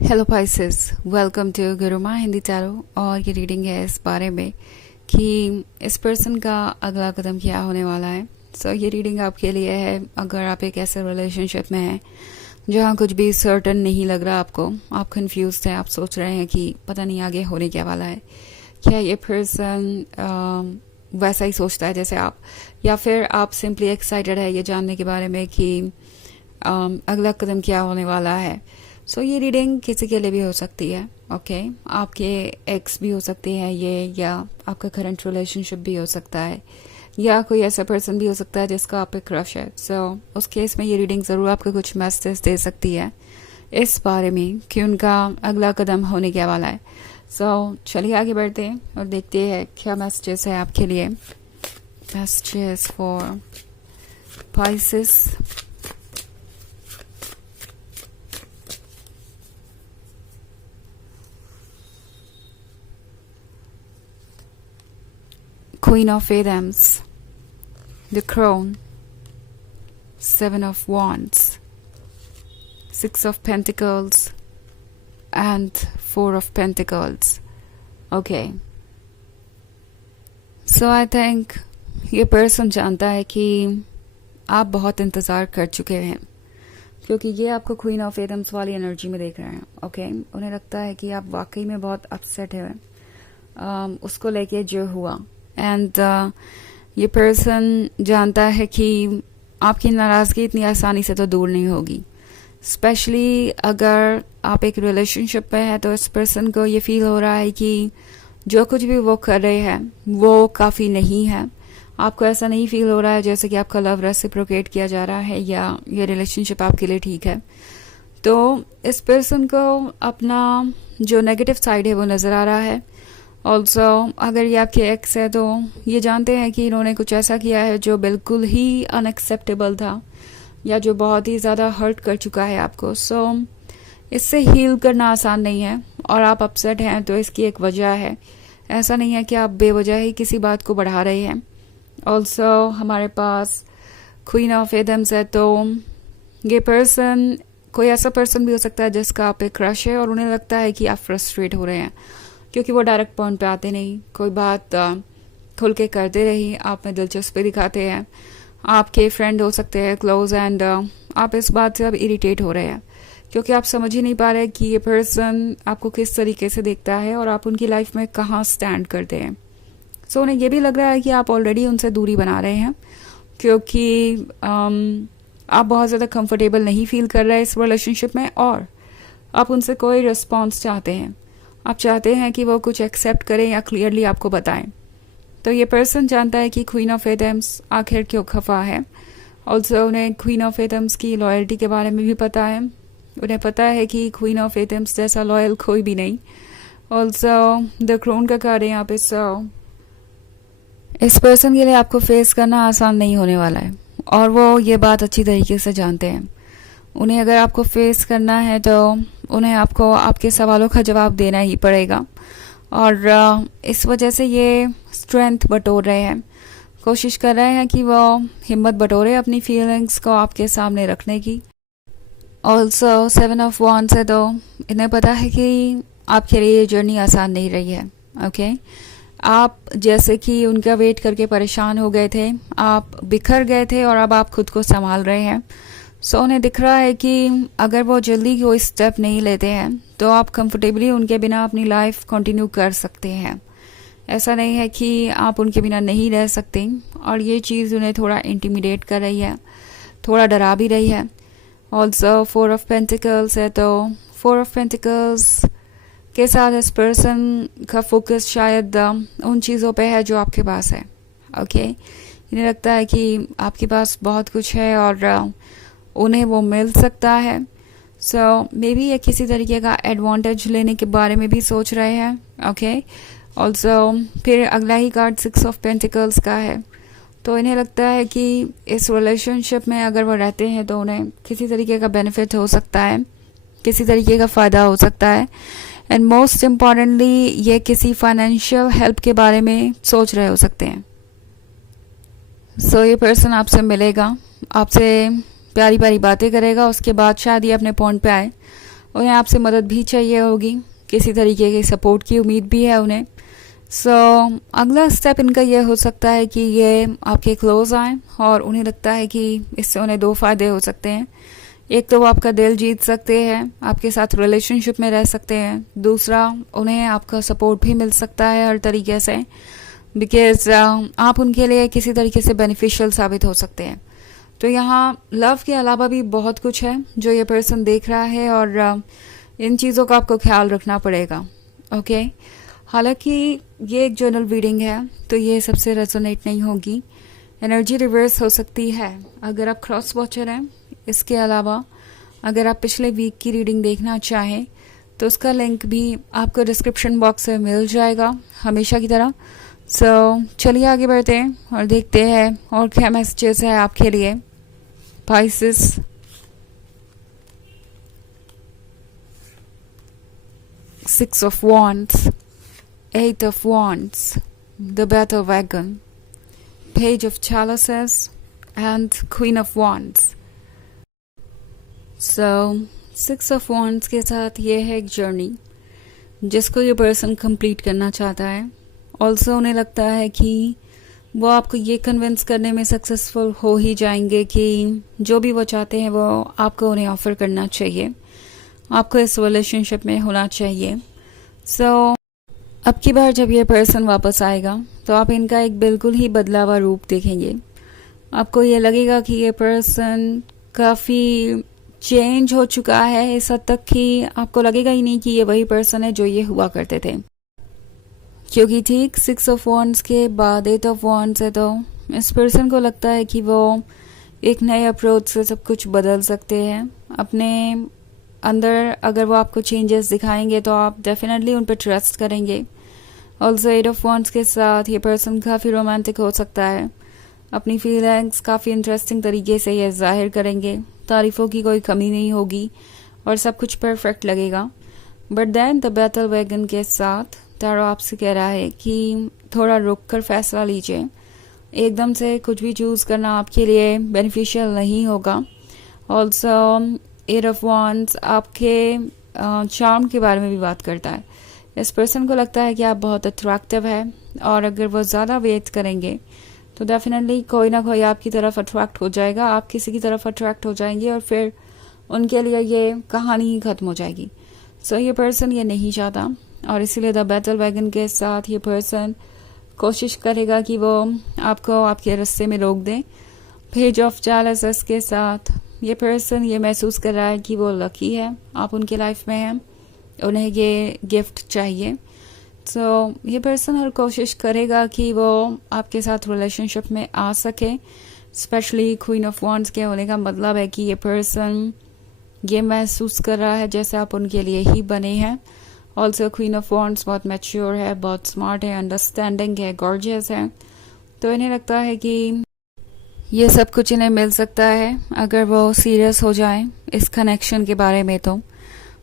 Hello Pisces, welcome to Guruma Hindi tarot. और ये reading है इस बारे में कि इस पर्सन का अगला कदम क्या होने वाला है। ये रीडिंग आपके लिए है अगर आप एक ऐसे रिलेशनशिप में हैं जहाँ कुछ भी सर्टन नहीं लग रहा आपको, आप कंफ्यूज हैं, आप सोच रहे हैं कि पता नहीं आगे होने क्या वाला है। क्या ये पर्सन वैसा ही सोचता है जैसे आप, या फिर आप सिंपली एक्साइटेड है ये जानने के बारे में कि अगला कदम क्या होने वाला है। ये रीडिंग किसी के लिए भी हो सकती है। ओके, आपके एक्स भी हो सकते हैं ये, या आपका करंट रिलेशनशिप भी हो सकता है, या कोई ऐसा पर्सन भी हो सकता है जिसका आप पे क्रश है। उस केस में ये रीडिंग ज़रूर आपको कुछ मैसेज दे सकती है इस बारे में कि उनका अगला कदम होने क्या वाला है। चलिए आगे बढ़ते हैं और देखते हैं क्या मैसेजेस है आपके लिए। Messages for Pisces. Queen of Wands, the Crown, Seven of Wands, Six of Pentacles, and Four of Pentacles. Okay. I think ये पर्सन जानता है कि आप बहुत इंतज़ार कर चुके हैं, क्योंकि ये आपको क्वीन ऑफ एडम्स वाली एनर्जी में देख रहे हैं। ओके, उन्हें लगता है कि आप वाकई में बहुत अपसेट है उसको लेके जो हुआ। एंड ये पर्सन जानता है कि आपकी नाराज़गी इतनी आसानी से तो दूर नहीं होगी, स्पेशली अगर आप एक रिलेशनशिप में है। तो इस पर्सन को ये फील हो रहा है कि जो कुछ भी वो कर रहे हैं वो काफ़ी नहीं है। आपको ऐसा नहीं फील हो रहा है जैसे कि आपका लव रेसिप्रोकेट किया जा रहा है या ये रिलेशनशिप आपके लिए ठीक है। तो इस पर्सन को अपना जो नेगेटिव साइड है वो नज़र आ रहा है। ऑल्सो अगर ये आपके एक्स है तो ये जानते हैं कि इन्होंने कुछ ऐसा किया है जो बिल्कुल ही अनएक्सेप्टेबल था, या जो बहुत ही ज़्यादा हर्ट कर चुका है आपको। इससे हील करना आसान नहीं है, और आप अपसेट हैं तो इसकी एक वजह है। ऐसा नहीं है कि आप बेवजह ही किसी बात को बढ़ा रहे हैं। ऑल्सो हमारे पास क्वीन ऑफ एडम्स है, तो ये पर्सन कोई ऐसा पर्सन भी हो सकता है जिसका आप पे क्रश है और उन्हें लगता है कि आप फ्रस्ट्रेट हो रहे हैं, क्योंकि वो डायरेक्ट पॉइंट पे आते नहीं, कोई बात खुल के करते रही, आप में दिलचस्पी दिखाते हैं। आपके फ्रेंड हो सकते हैं क्लोज, एंड आप इस बात से अब इरिटेट हो रहे हैं क्योंकि आप समझ ही नहीं पा रहे कि ये पर्सन आपको किस तरीके से देखता है और आप उनकी लाइफ में कहाँ स्टैंड करते हैं। उन्हें ये भी लग रहा है कि आप ऑलरेडी उनसे दूरी बना रहे हैं, क्योंकि आप बहुत ज़्यादा कंफर्टेबल नहीं फील कर रहे हैं इस रिलेशनशिप में, और आप उनसे कोई रिस्पॉन्स चाहते हैं। आप चाहते हैं कि वो कुछ एक्सेप्ट करें या क्लियरली आपको बताएं। तो ये पर्सन जानता है कि क्वीन ऑफ एडम्स आखिर क्यों खफा है। ऑल्सो उन्हें क्वीन ऑफ एडम्स की लॉयल्टी के बारे में भी पता है। उन्हें पता है कि क्वीन ऑफ एडम्स जैसा लॉयल कोई भी नहीं। ऑल्सो द क्राउन का कार्ड है यहाँ पे। इस पर्सन के लिए आपको फेस करना आसान नहीं होने वाला है, और वो ये बात अच्छी तरीके से जानते हैं। उन्हें अगर आपको फेस करना है तो उन्हें आपको आपके सवालों का जवाब देना ही पड़ेगा, और इस वजह से ये स्ट्रेंथ बटोर रहे हैं, कोशिश कर रहे हैं कि वो हिम्मत बटोरे अपनी फीलिंग्स को आपके सामने रखने की। ऑल्सो सेवन ऑफ वॉन्ड्स है, तो इन्हें पता है कि आपके लिए ये जर्नी आसान नहीं रही है। ओके, आप जैसे कि उनका वेट करके परेशान हो गए थे, आप बिखर गए थे, और अब आप खुद को संभाल रहे हैं। उन्हें दिख रहा है कि अगर वो जल्दी कोई स्टेप नहीं लेते हैं तो आप कंफर्टेबली उनके बिना अपनी लाइफ कंटिन्यू कर सकते हैं। ऐसा नहीं है कि आप उनके बिना नहीं रह सकते, और ये चीज़ उन्हें थोड़ा इंटिमिडेट कर रही है, थोड़ा डरा भी रही है। ऑल्सो फोर ऑफ पेंटिकल्स है, तो फोर ऑफ पेंटिकल्स के साथ इस पर्सन का फोकस शायद उन चीज़ों पे है जो आपके पास है। ओके, इन्हें लगता है कि आपके पास बहुत कुछ है और उन्हें वो मिल सकता है। मे बी ये किसी तरीके का एडवांटेज लेने के बारे में भी सोच रहे हैं। ओके, ऑल्सो फिर अगला ही कार्ड सिक्स ऑफ पेंटिकल्स का है, तो इन्हें लगता है कि इस रिलेशनशिप में अगर वो रहते हैं तो उन्हें किसी तरीके का बेनिफिट हो सकता है, किसी तरीके का फ़ायदा हो सकता है, एंड मोस्ट इम्पॉर्टेंटली ये किसी फाइनेंशियल हेल्प के बारे में सोच रहे हो सकते हैं। ये पर्सन आपसे मिलेगा, आपसे प्यारी प्यारी बातें करेगा, उसके बाद शायद ये अपने पॉइंट पे आए, उन्हें आपसे मदद भी चाहिए होगी, किसी तरीके के सपोर्ट की उम्मीद भी है उन्हें। सो अगला स्टेप इनका ये हो सकता है कि ये आपके क्लोज आएँ और उन्हें लगता है कि इससे उन्हें दो फायदे हो सकते हैं। एक तो वो आपका दिल जीत सकते हैं, आपके साथ रिलेशनशिप में रह सकते हैं। दूसरा, उन्हें आपका सपोर्ट भी मिल सकता है हर तरीके से, बिकॉज आप उनके लिए किसी तरीके से बेनिफिशियल साबित हो सकते हैं। तो यहाँ लव के अलावा भी बहुत कुछ है जो ये पर्सन देख रहा है और इन चीज़ों का आपको ख्याल रखना पड़ेगा। ओके, हालांकि ये एक जनरल रीडिंग है तो ये सबसे रेजोनेट नहीं होगी, एनर्जी रिवर्स हो सकती है अगर आप क्रॉस वॉचर हैं। इसके अलावा अगर आप पिछले वीक की रीडिंग देखना चाहें तो उसका लिंक भी आपको डिस्क्रिप्शन बॉक्स में मिल जाएगा हमेशा की तरह। सो चलिए आगे बढ़ते हैं और देखते हैं और क्या मैसेजेस है आपके लिए। Pisces, Six of Wands, Eight of Wands, the Battle Wagon, Page of Chalices and Queen of Wands. So, Six of Wands के साथ ये है एक जर्नी जिसको ये पर्सन कंप्लीट करना चाहता है। ऑल्सो उन्हें लगता है कि वो आपको ये कन्विंस करने में सक्सेसफुल हो ही जाएंगे कि जो भी वो चाहते हैं वो आपको उन्हें ऑफर करना चाहिए, आपको इस रिलेशनशिप में होना चाहिए। सो अब की बार जब ये पर्सन वापस आएगा तो आप इनका एक बिल्कुल ही बदला हुआ रूप देखेंगे। आपको ये लगेगा कि ये पर्सन काफ़ी चेंज हो चुका है, इस हद तक कि आपको लगेगा ही नहीं कि ये वही पर्सन है जो ये हुआ करते थे। क्योंकि ठीक 6 ऑफ वॉन्ड्स के बाद 8 ऑफ वॉन्ड्स है तो इस पर्सन को लगता है कि वो एक नए अप्रोच से सब कुछ बदल सकते हैं अपने अंदर। अगर वो आपको चेंजेस दिखाएंगे तो आप डेफिनेटली उन पर ट्रस्ट करेंगे। ऑल्सो 8 ऑफ वॉन्ड्स के साथ ये पर्सन काफ़ी रोमांटिक हो सकता है, अपनी फीलिंग्स काफ़ी इंटरेस्टिंग तरीके से ये जाहिर करेंगे, तारीफ़ों की कोई कमी नहीं होगी और सब कुछ परफेक्ट लगेगा। But then the battle wagon के साथ टैरो आपसे कह रहा है कि थोड़ा रुक कर फैसला लीजिए, एकदम से कुछ भी चूज़ करना आपके लिए बेनिफिशियल नहीं होगा। ऑल्सो 8 ऑफ वॉन्ड्स आपके चार्म के बारे में भी बात करता है। इस पर्सन को लगता है कि आप बहुत अट्रैक्टिव है और अगर वो ज़्यादा वेट करेंगे तो डेफिनेटली कोई ना कोई आपकी तरफ अट्रैक्ट हो जाएगा, आप किसी की तरफ अट्रैक्ट हो जाएंगे और फिर उनके लिए ये कहानी ही ख़त्म हो जाएगी। सो ये पर्सन ये नहीं चाहता और इसीलिए द बैटल वैगन के साथ ये पर्सन कोशिश करेगा कि वो आपको आपके रास्ते में रोक दें। पेज ऑफ चैलिसेस के साथ ये पर्सन ये महसूस कर रहा है कि वो लकी है, आप उनके लाइफ में हैं, उन्हें ये गिफ्ट चाहिए। सो ये पर्सन हर कोशिश करेगा कि वो आपके साथ रिलेशनशिप में आ सके। स्पेशली क्वीन ऑफ वॉन्ड्स के होने का मतलब है कि ये पर्सन ये महसूस कर रहा है जैसे आप उनके लिए ही बने हैं। ऑल्सो क्वीन ऑफ वॉन्ड्स बहुत मैच्योर है, बहुत स्मार्ट है, अंडरस्टैंडिंग है, गॉर्जियस है, तो इन्हें लगता है कि ये सब कुछ इन्हें मिल सकता है अगर वो सीरियस हो जाएं इस कनेक्शन के बारे में। तो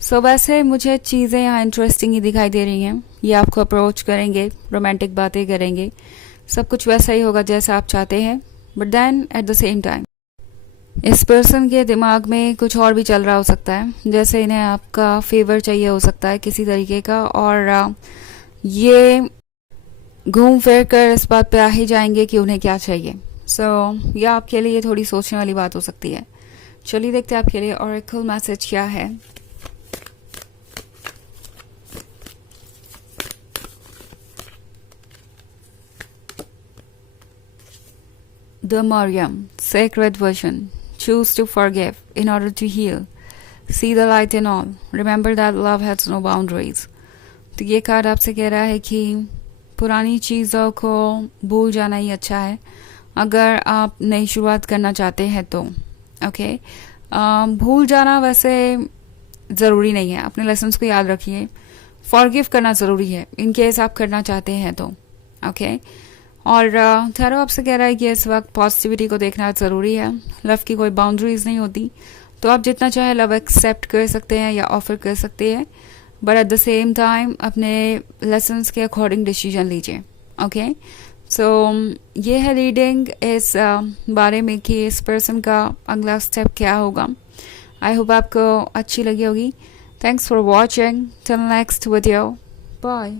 सो वैसे मुझे चीज़ें यहाँ इंटरेस्टिंग ही दिखाई दे रही हैं। ये आपको अप्रोच करेंगे, रोमांटिक बातें करेंगे, सब कुछ वैसा ही होगा जैसा आप चाहते हैं। But then at the same time इस पर्सन के दिमाग में कुछ और भी चल रहा हो सकता है, जैसे इन्हें आपका फेवर चाहिए हो सकता है किसी तरीके का और ये घूम फिर कर इस बात पे आ ही जाएंगे कि उन्हें क्या चाहिए। सो यह आपके लिए थोड़ी सोचने वाली बात हो सकती है। चलिए देखते हैं आपके लिए ऑरेकल मैसेज क्या है। The Mariam, Sacred Vision. Choose to forgive in order to heal. See the light in all. Remember that love has no boundaries. तो ये कार्ड आपसे कह रहा है कि पुरानी चीज़ों को भूल जाना ही अच्छा है अगर आप नई शुरुआत करना चाहते हैं तो। ओके, भूल जाना वैसे ज़रूरी नहीं है, अपने लेसन्स को याद रखिए। फॉरगिव करना ज़रूरी है इन केस आप करना चाहते हैं तो। ओके, और टैरो आपसे कह रहा है कि इस वक्त पॉजिटिविटी को देखना ज़रूरी है। लव की कोई बाउंड्रीज नहीं होती, तो आप जितना चाहे लव एक्सेप्ट कर सकते हैं या ऑफर कर सकते हैं, but at the same time अपने लेसन्स के अकॉर्डिंग डिसीजन लीजिए। ओके, सो ये है रीडिंग इस बारे में कि इस पर्सन का अगला स्टेप क्या होगा। आई होप आपको अच्छी लगी होगी। Thanks for watching. Till next video. Bye.